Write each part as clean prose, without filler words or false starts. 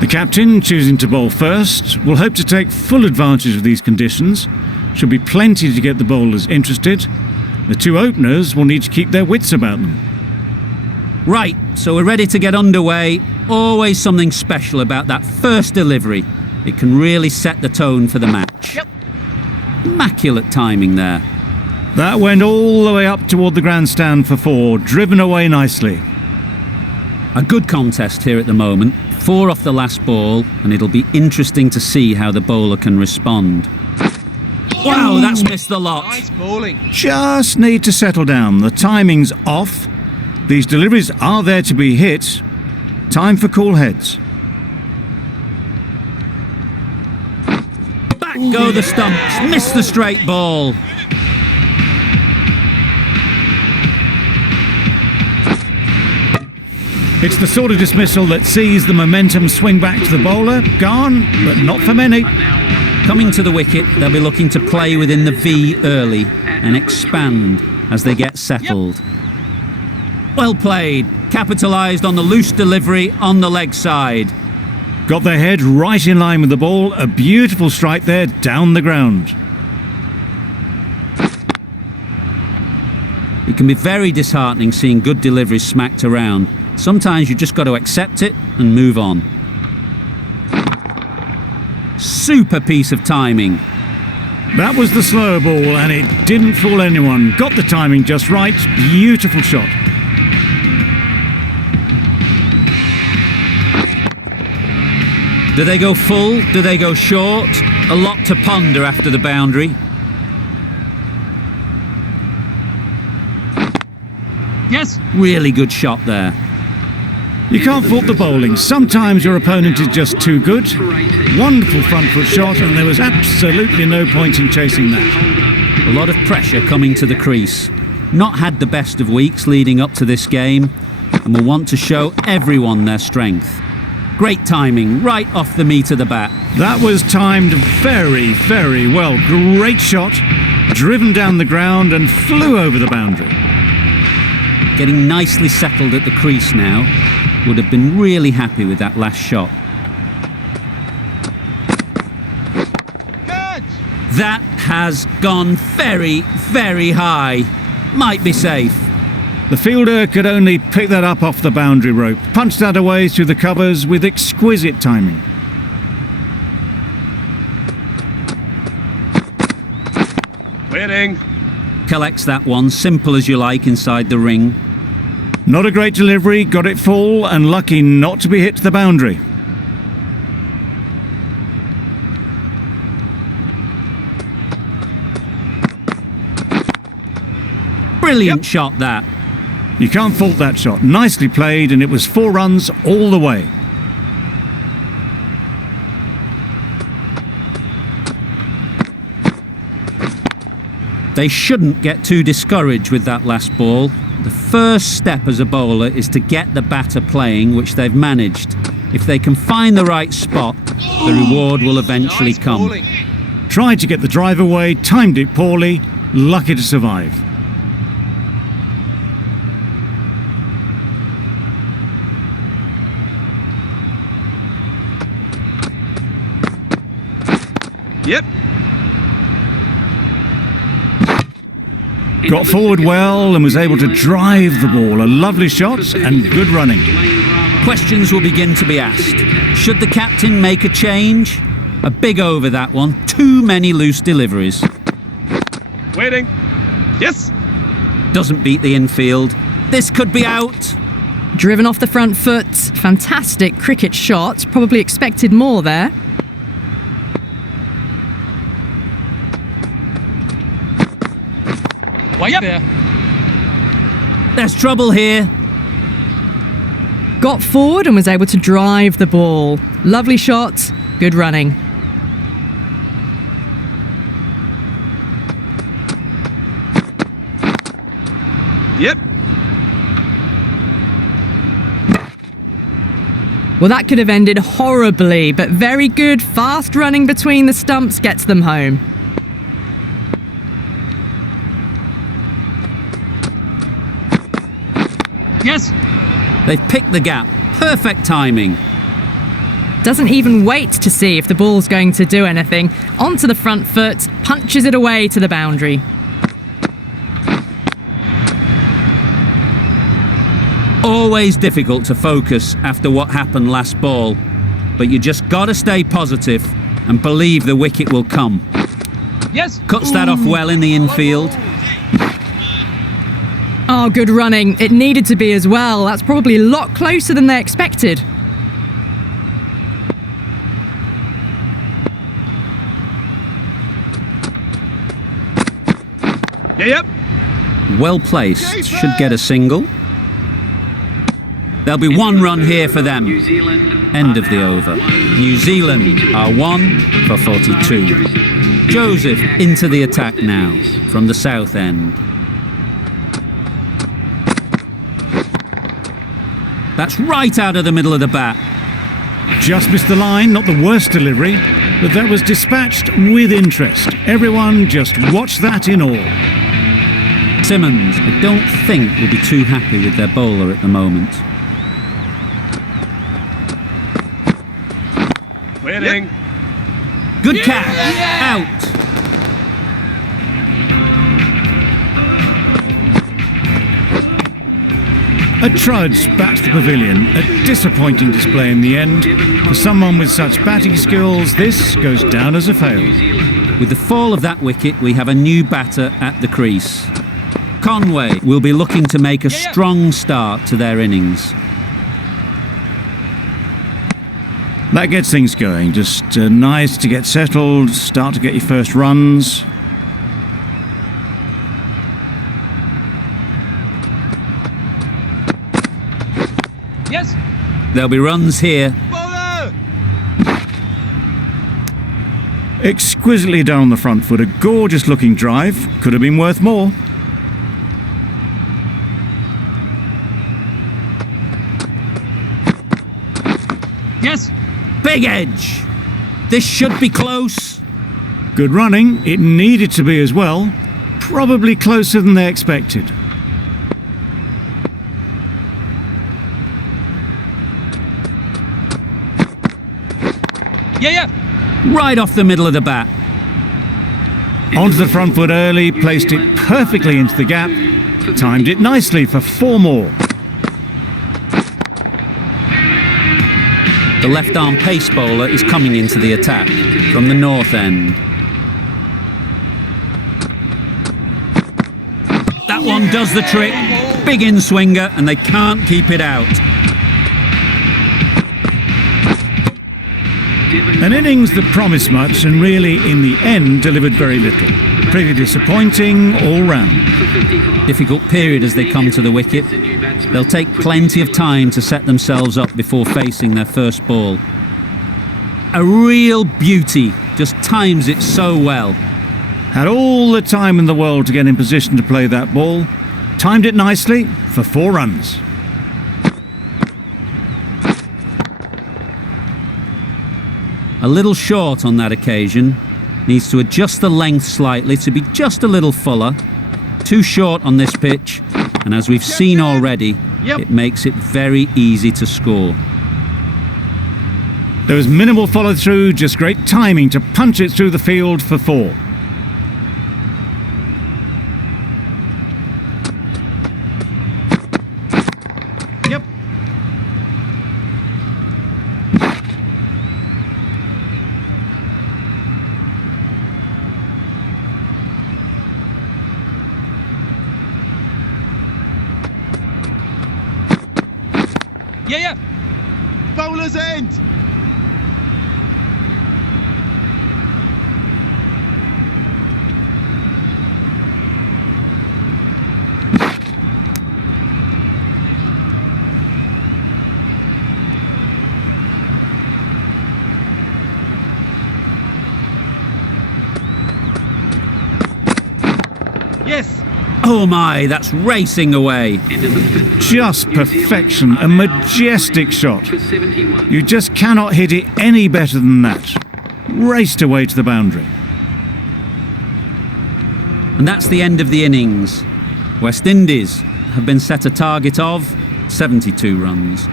The captain, choosing to bowl first, will hope to take full advantage of these conditions. Should be plenty to get the bowlers interested. The two openers will need to keep their wits about them. Right, so we're ready to get underway. Always something special about that first delivery. It can really set the tone for the match. Yep. Immaculate timing there. That went all the way up toward the grandstand for 4, driven away nicely. A good contest here at the moment. 4 off the last ball, and it'll be interesting to see how the bowler can respond. Wow, that's missed the lot. Nice bowling. Just need to settle down. The timing's off. These deliveries are there to be hit. Time for cool heads. Back go the stumps. Missed the straight ball. It's the sort of dismissal that sees the momentum swing back to the bowler. Gone, but not for many. Coming to the wicket, they'll be looking to play within the V early and expand as they get settled. Well played. Capitalised on the loose delivery on the leg side. Got their head right in line with the ball. A beautiful strike there down the ground. It can be very disheartening seeing good deliveries smacked around. Sometimes you just got to accept it and move on. Super piece of timing. That was the slower ball and it didn't fool anyone. Got the timing just right. Beautiful shot. Do they go full? Do they go short? A lot to ponder after the boundary. Yes. Really good shot there. You can't fault the bowling. Sometimes your opponent is just too good. Wonderful front foot shot, and there was absolutely no point in chasing that. A lot of pressure coming to the crease. Not had the best of weeks leading up to this game, and will want to show everyone their strength. Great timing, right off the meat of the bat. That was timed very, very well. Great shot, driven down the ground and flew over the boundary. Getting nicely settled at the crease now. Would have been really happy with that last shot. Good. That has gone very, very high. Might be safe. The fielder could only pick that up off the boundary rope. Punched that away through the covers with exquisite timing. Winning. Collects that one, simple as you like, inside the ring. Not a great delivery, got it full and lucky not to be hit to the boundary. Brilliant shot that. You can't fault that shot. Nicely played, and it was 4 runs all the way. They shouldn't get too discouraged with that last ball. The first step as a bowler is to get the batter playing, which they've managed. If they can find the right spot, the reward will eventually Nice come. bowling. Tried to get the drive away, timed it poorly, lucky to survive. Yep. Got forward well and was able to drive the ball. A lovely shot and good running. Questions will begin to be asked. Should the captain make a change? A big over that one. Too many loose deliveries. Waiting. Yes. Doesn't beat the infield. This could be out. Driven off the front foot. Fantastic cricket shot. Probably expected more there. Way up there. There's trouble here. Got forward and was able to drive the ball. Lovely shot. Good running. Yep. Well, that could have ended horribly, but very good. Fast running between the stumps gets them home. Yes. They've picked the gap. Perfect timing. Doesn't even wait to see if the ball's going to do anything. Onto the front foot, punches it away to the boundary. Always difficult to focus after what happened last ball, but you just got to stay positive and believe the wicket will come. Yes. Cuts that off well in the infield. Oh, good running. It needed to be as well. That's probably a lot closer than they expected. Yep. Well placed, should get a single. There'll be one run here for them. End of the over. New Zealand are 1 for 42. Joseph into the attack now from the south end. That's right out of the middle of the bat. Just missed the line, not the worst delivery, but that was dispatched with interest. Everyone just watched that in awe. Simmons, I don't think, will be too happy with their bowler at the moment. Waiting. Good catch. Out. A trudge back to the pavilion. A disappointing display in the end. For someone with such batting skills, this goes down as a fail. With the fall of that wicket, we have a new batter at the crease. Conway will be looking to make a strong start to their innings. That gets things going. Just nice to get settled, start to get your first runs. Yes. There'll be runs here. Bowler. Exquisitely done on the front foot. A gorgeous looking drive. Could have been worth more. Yes. Big edge. This should be close. Good running. It needed to be as well. Probably closer than they expected. Yeah. Right off the middle of the bat. Onto the front foot early, placed it perfectly into the gap. Timed it nicely for 4 more. The left-arm pace bowler is coming into the attack from the north end. That one does the trick. Big in-swinger, and they can't keep it out. An innings that promised much and really, in the end, delivered very little. Pretty disappointing all round. Difficult period as they come to the wicket. They'll take plenty of time to set themselves up before facing their first ball. A real beauty, just times it so well. Had all the time in the world to get in position to play that ball. Timed it nicely for 4 runs. A little short on that occasion. Needs to adjust the length slightly to be just a little fuller. Too short on this pitch, and as we've seen already, it makes it very easy to score. There was minimal follow-through, just great timing to punch it through the field for 4. Yep. Yeah. Bowler's end. Yes. Oh my, that's racing away. Just perfection, a majestic shot. You just cannot hit it any better than that. Raced away to the boundary. And that's the end of the innings. West Indies have been set a target of 72 runs.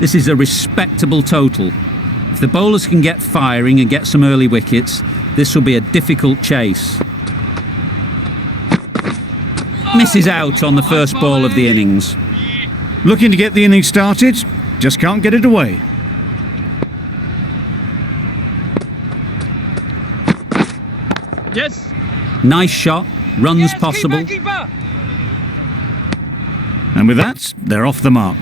This is a respectable total If the bowlers can get firing and get some early wickets, this will be a difficult chase. Misses out on the first ball of the innings. Looking to get the innings started, just can't get it away. Yes. Nice shot, runs Yes, possible. Keeper. And with that, they're off the mark.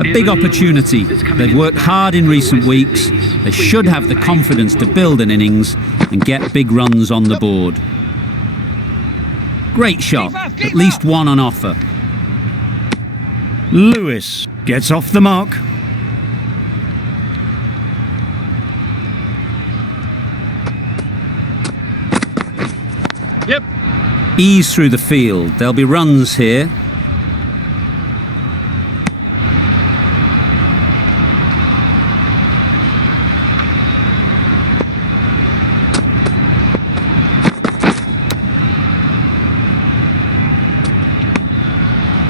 A big opportunity. They've worked hard in recent weeks. They should have the confidence to build an innings and get big runs on the board. Great shot, at least one on offer. Lewis gets off the mark. Yep. Ease through the field. There'll be runs here.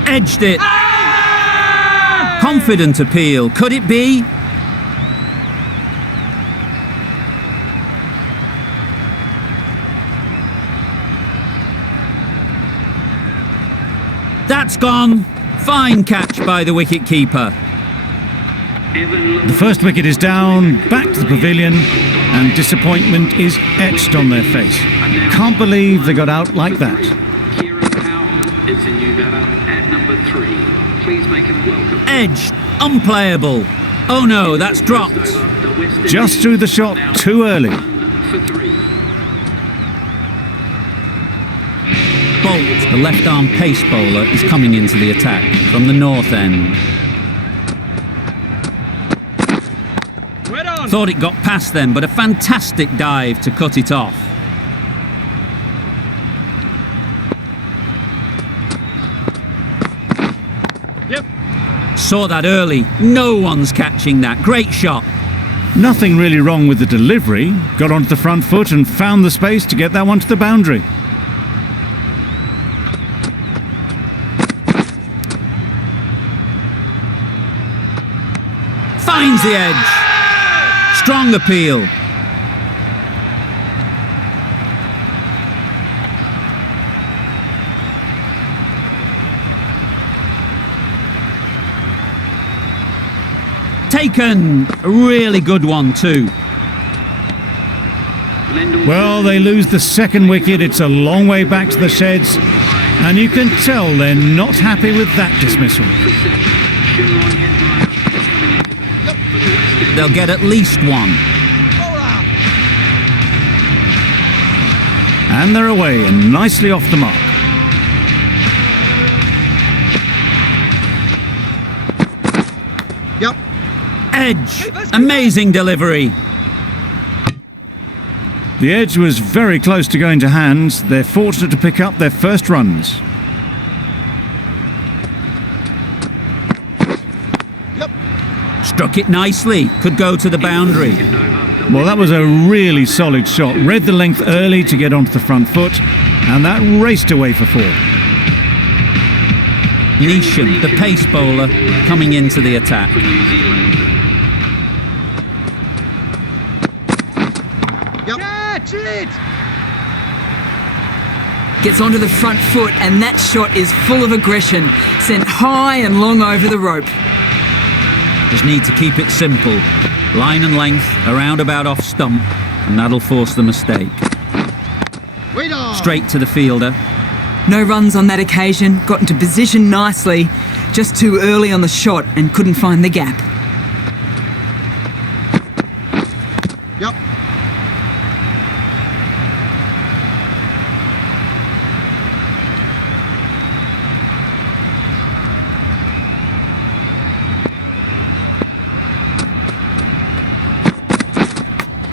Edged it. Confident appeal. Could it be? That's gone. Fine catch by the wicket-keeper. The first wicket is down, back to the pavilion, and disappointment is etched on their face. Can't believe they got out like that. It's a new batter at number 3. Please make him welcome. Edged. Unplayable. Oh no, that's dropped. Just threw the shot too early. For 3. Bolt, the left-arm pace bowler, is coming into the attack from the north end. Right on. Thought it got past them, but a fantastic dive to cut it off. Yep. Saw that early. No one's catching that. Great shot. Nothing really wrong with the delivery. Got onto the front foot and found the space to get that one to the boundary. Finds the edge. Strong appeal. Taken. A really good one too. Well, they lose the second wicket. It's a long way back to the sheds, and you can tell they're not happy with that dismissal. They'll get at least one. And they're away and nicely off the mark. Yep. Edge. Amazing delivery. The edge was very close to going to hands. They're fortunate to pick up their first runs. Struck it nicely. Could go to the boundary. Well, that was a really solid shot. Read the length early to get onto the front foot, and that raced away for 4. Neesham, the pace bowler, coming into the attack. Catch it. Gets onto the front foot, and that shot is full of aggression. Sent high and long over the rope. Just need to keep it simple. Line and length, around about off stump, and that'll force the mistake. Wait on. Straight to the fielder. No runs on that occasion. Got into position nicely. Just too early on the shot and couldn't find the gap. Yep.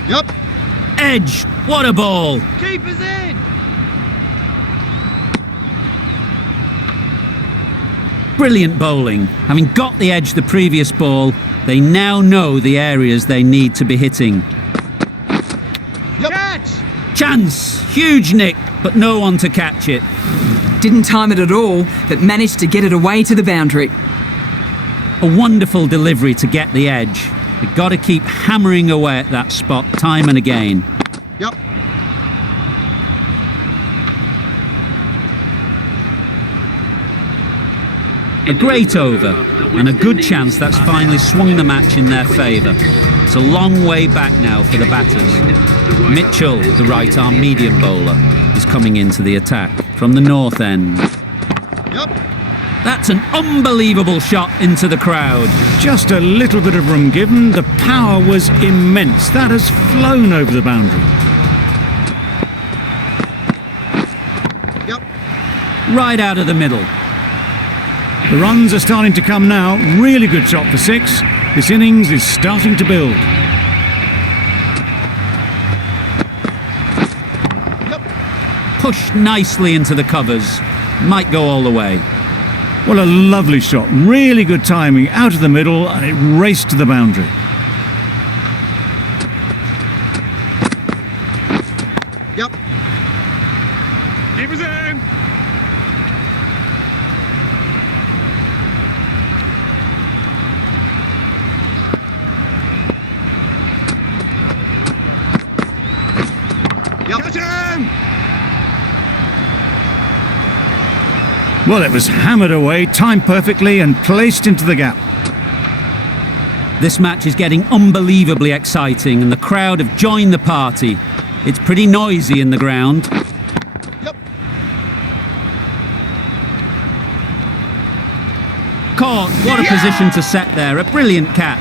Yep. Edge. What a ball. Keeper's in. Brilliant bowling. Having got the edge the previous ball, they now know the areas they need to be hitting. Yep. Catch. Chance. Huge nick, but no one to catch it. Didn't time it at all, but managed to get it away to the boundary. A wonderful delivery to get the edge. They've got to keep hammering away at that spot time and again. Yep. A great over, and a good chance that's finally swung the match in their favour. It's a long way back now for the batters. Mitchell, the right-arm medium bowler, is coming into the attack from the north end. Yep. That's an unbelievable shot into the crowd. Just a little bit of room given. The power was immense. That has flown over the boundary. Yep. Right out of the middle. The runs are starting to come now. Really good shot for 6. This innings is starting to build. Yep. Pushed nicely into the covers. Might go all the way. Well, a lovely shot. Really good timing. Out of the middle, and it raced to the boundary. Yep. Keep us in. Yep. Catch him. Well, it was hammered away, timed perfectly, and placed into the gap. This match is getting unbelievably exciting, and the crowd have joined the party. It's pretty noisy in the ground. Yep. Caught. What a position to set there. A brilliant catch.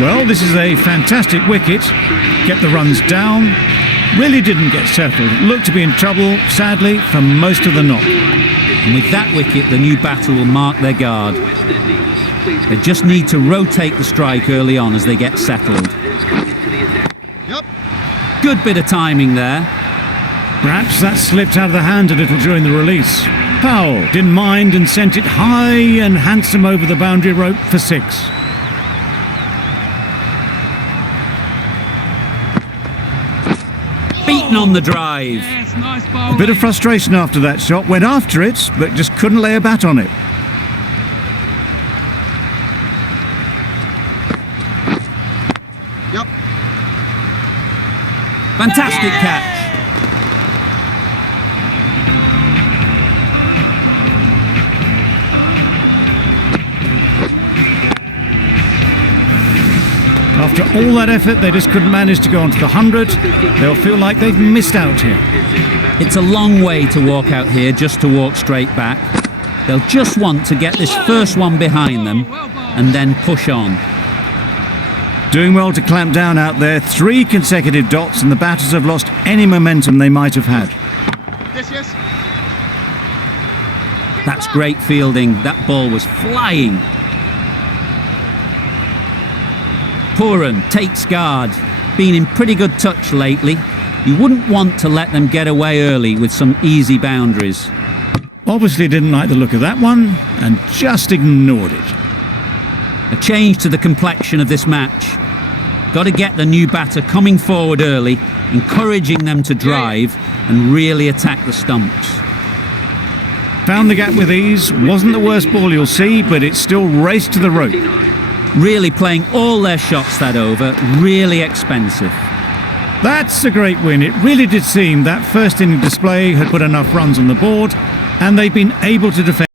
Well, this is a fantastic wicket. Get the runs down. Really didn't get settled. Looked to be in trouble, sadly, for most of the knock. And with that wicket, the new batter will mark their guard. They just need to rotate the strike early on as they get settled. Yep. Good bit of timing there. Perhaps that slipped out of the hand a little during the release. Powell didn't mind and sent it high and handsome over the boundary rope for 6. Beaten on the drive. Yes, nice A bowling. bit of frustration after that shot. Went after it, but just couldn't lay a bat on it. Yep. Fantastic catch. After all that effort, they just couldn't manage to go onto the 100. They'll feel like they've missed out here. It's a long way to walk out here just to walk straight back. They'll just want to get this first one behind them and then push on. Doing well to clamp down out there. 3 consecutive dots, and the batters have lost any momentum they might have had. Yes. That's great fielding. That ball was flying. Pooran takes guard. Been in pretty good touch lately. You wouldn't want to let them get away early with some easy boundaries. Obviously didn't like the look of that one and just ignored it. A change to the complexion of this match. Got to get the new batter coming forward early, encouraging them to drive and really attack the stumps. Found the gap with ease. Wasn't the worst ball you'll see, but it still raced to the rope. Really playing all their shots that over. Really expensive. That's a great win. It really did seem that first inning display had put enough runs on the board, and they've been able to defend.